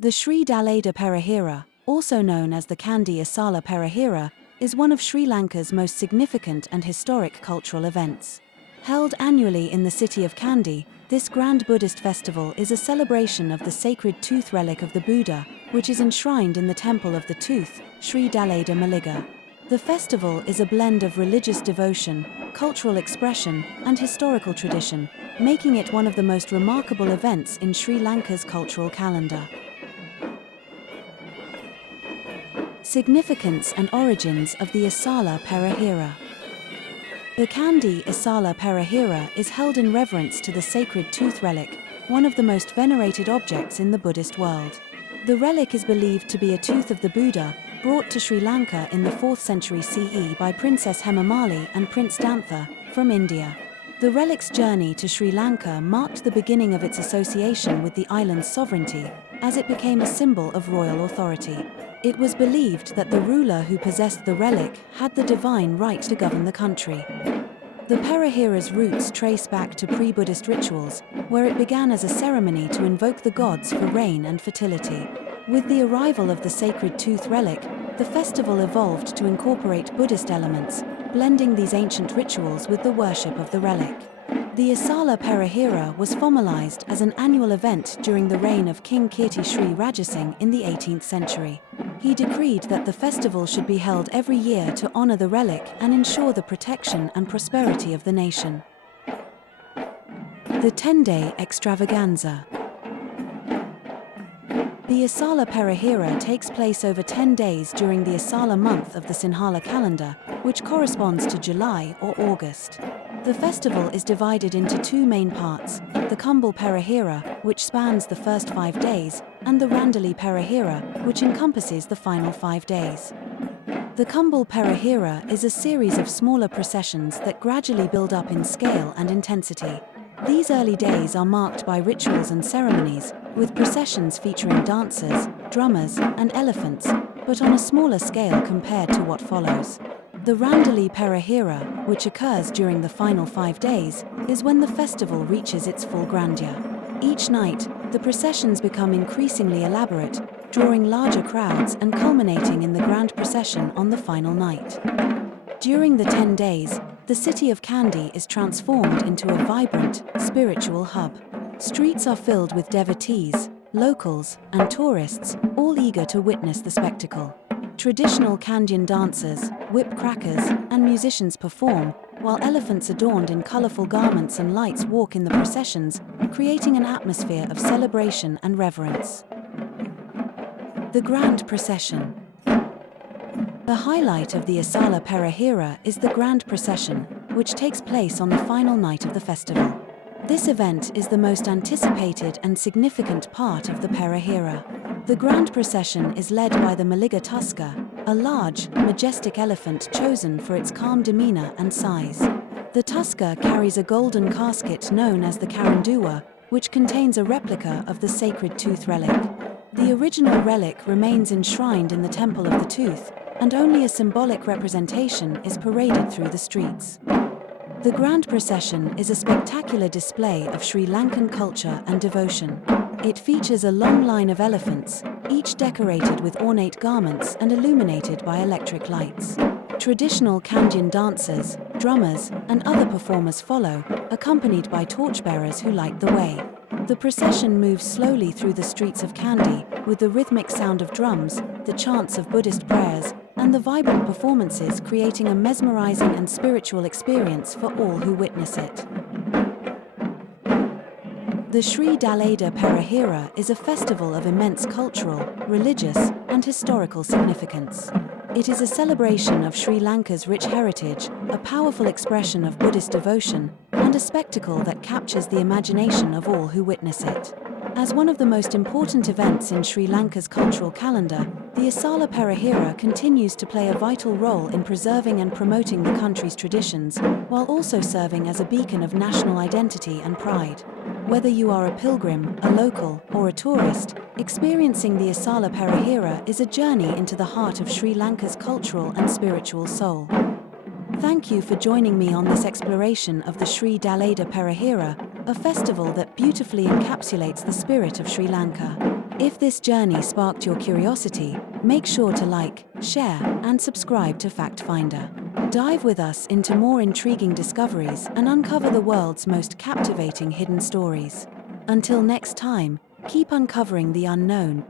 The Sri Lankan Perahera, also known as the Kandy Esala Perahera, is one of Sri Lanka's most significant and historic cultural events. Held annually in the city of Kandy, this grand Buddhist festival is a celebration of the Sacred Tooth Relic of the Buddha, which is enshrined in the Temple of the Tooth, Sri Lankan Maliga. The festival is a blend of religious devotion, cultural expression, and historical tradition, making it one of the most remarkable events in Sri Lanka's cultural calendar. Significance and origins of the Esala Perahera. The Kandy Esala Perahera is held in reverence to the Sacred Tooth Relic, one of the most venerated objects in the Buddhist world. The relic is believed to be a tooth of the Buddha, brought to Sri Lanka in the 4th century CE by Princess Hemamali and Prince Dantha, from India. The relic's journey to Sri Lanka marked the beginning of its association with the island's sovereignty, as it became a symbol of royal authority. It was believed that the ruler who possessed the relic had the divine right to govern the country. The Perahera's roots trace back to pre-Buddhist rituals, where it began as a ceremony to invoke the gods for rain and fertility. With the arrival of the Sacred Tooth Relic, the festival evolved to incorporate Buddhist elements, blending these ancient rituals with the worship of the relic. The Esala Perahera was formalized as an annual event during the reign of King Kirti Sri Rajasingh in the 18th century. He decreed that the festival should be held every year to honor the relic and ensure the protection and prosperity of the nation. The Ten-Day Extravaganza. The Esala Perahera takes place over 10 days during the Esala month of the Sinhala calendar, which corresponds to July or August. The festival is divided into two main parts, the Kumbal Perahera, which spans the first 5 days, and the Randali Perahera, which encompasses the final 5 days. The Kumbal Perahera is a series of smaller processions that gradually build up in scale and intensity. These early days are marked by rituals and ceremonies, with processions featuring dancers, drummers, and elephants, but on a smaller scale compared to what follows. The Randali Perahera, which occurs during the final 5 days, is when the festival reaches its full grandeur. Each night, the processions become increasingly elaborate, drawing larger crowds and culminating in the Grand Procession on the final night. During the 10 days, the city of Kandy is transformed into a vibrant, spiritual hub. Streets are filled with devotees, locals, and tourists, all eager to witness the spectacle. Traditional Kandyan dancers, whip crackers, and musicians perform, while elephants adorned in colourful garments and lights walk in the processions, creating an atmosphere of celebration and reverence. The Grand Procession. The highlight of the Esala Perahera is the Grand Procession, which takes place on the final night of the festival. This event is the most anticipated and significant part of the Perahera. The Grand Procession is led by the Maliga Tusker, a large, majestic elephant chosen for its calm demeanor and size. The Tusker carries a golden casket known as the Karanduwa, which contains a replica of the Sacred Tooth Relic. The original relic remains enshrined in the Temple of the Tooth, and only a symbolic representation is paraded through the streets. The Grand Procession is a spectacular display of Sri Lankan culture and devotion. It features a long line of elephants, each decorated with ornate garments and illuminated by electric lights. Traditional Kandyan dancers, drummers, and other performers follow, accompanied by torchbearers who light the way. The procession moves slowly through the streets of Kandy, with the rhythmic sound of drums, the chants of Buddhist prayers, and the vibrant performances creating a mesmerizing and spiritual experience for all who witness it. The Sri Lankan Perahera is a festival of immense cultural, religious, and historical significance. It is a celebration of Sri Lanka's rich heritage, a powerful expression of Buddhist devotion, and a spectacle that captures the imagination of all who witness it. As one of the most important events in Sri Lanka's cultural calendar, the Esala Perahera continues to play a vital role in preserving and promoting the country's traditions, while also serving as a beacon of national identity and pride. Whether you are a pilgrim, a local, or a tourist, experiencing the Esala Perahera is a journey into the heart of Sri Lanka's cultural and spiritual soul. Thank you for joining me on this exploration of the Sri Lankan Perahera, a festival that beautifully encapsulates the spirit of Sri Lanka. If this journey sparked your curiosity, make sure to like, share, and subscribe to Fact Finder. Dive with us into more intriguing discoveries and uncover the world's most captivating hidden stories. Until next time, keep uncovering the unknown